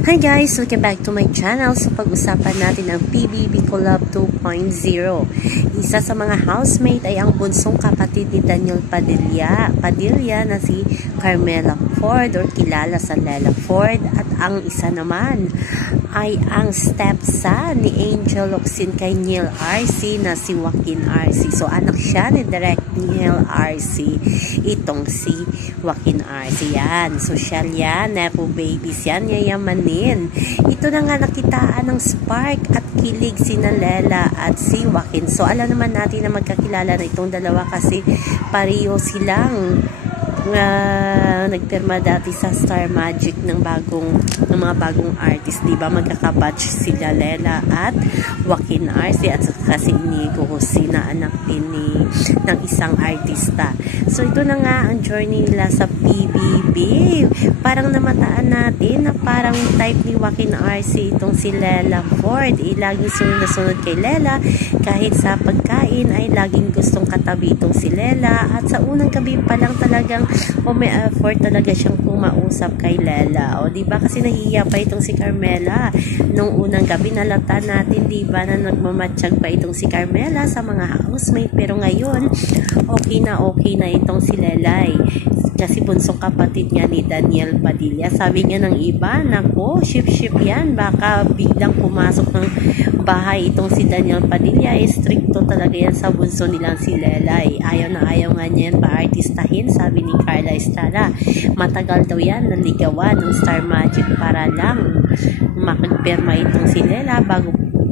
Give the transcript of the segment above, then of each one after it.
Hi guys! Welcome back to my channel. So pag-usapan natin ang PBB Collab 2.0. Isa sa mga housemate ay ang bunsong kapatid ni Daniel Padilla na si Carmela Ford or kilala sa Lela Ford. At ang isa naman ay ang stepson ni Angel Locsin kay Neil RC na si Joaquin RC. So anak siya ni Direct Neil RC. Itong si Joaquin RC yan. Social yan. Nepo babies yan. Yayamanin. Ito na nga nakitaan ng spark at kilig sina Lela at si Joaquin. So alam naman natin na magkakilala na itong dalawa kasi pareho silang nagpirma dati sa Star Magic ng mga bagong artist, di ba? Magkakabatch sila Lela at Joaquin RC at saka si Inigo Jose na anak din ng isang artista. So ito na nga ang journey nila sa PBB. Parang namataan natin na parang type ni Joaquin RC itong si Lela Ford. Laging sunod na sunod kay Lela, kahit sa pagkain ay laging gustong katabi itong si Lela. At sa unang gabi pa lang talagang may effort talaga siyang kumausap kay Lela. O diba kasi nahihiya pa itong si Carmela. Nung unang gabi nalata natin diba na nagmamatsyag pa itong si Carmela sa mga housemate. Pero ngayon okay na itong si Lela kasi bunsong kapatid niya ni Daniel Padilla. Sabi niya ng iba, nako, ship yan. Baka biglang pumasok ng bahay itong si Daniel Padilla. Stricto talaga yan sa bunso nilang si Lela. Ayaw na ayaw nga niya yan pa-artistahin, sabi ni Carla Estrada. Matagal daw yan naligawan ng Star Magic para lang makagpirma itong si Lela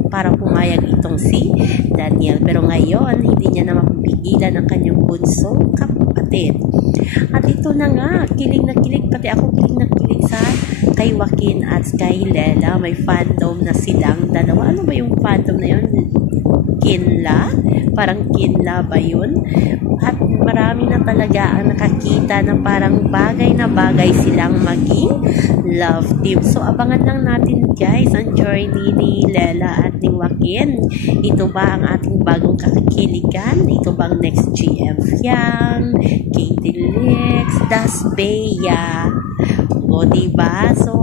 para pumayag itong si Daniel. Pero ngayon, hindi niya na mapipigilan ang kanyang bunsong kapatid. At ito na nga, kilig na kilig, pati ako kilig na kilig sa kay Joaquin at kay Lela. May fandom na silang dalawa. Ano ba yung fandom na yun? Kinla? Parang Kinla ba yun? At marami na talaga ang nakakita na parang bagay na bagay silang maging love team. So abangan lang natin guys ang journey ni Lela at ni Joaquin. Ito ba ang ating bagong kakakiligan? Ito bang next GM Fiang, Katie Lex, Das Bea? O diba? So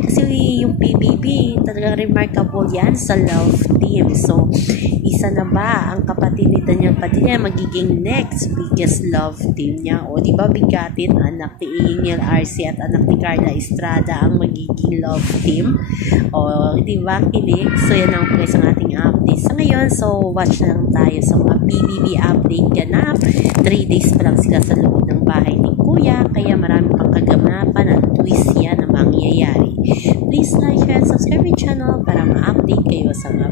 kasi yung PBB talagang remarkable yan sa love team. So isa na ba ang kapatid ni Daniel Padilla magiging next biggest love team niya? O diba bigatin, anak ni Neil RC at anak ni Carla Estrada ang magiging love team? O diba kilig? So yan ang guys ang ating update sa ngayon. So watch na lang tayo sa mga PBB update ganap. 3 days pa lang sila sa loob ng bahay ni Kuya, kaya marami pang kaganapan at twist yan na mangyayari. Please like and subscribe my channel para ma-update kayo sa mga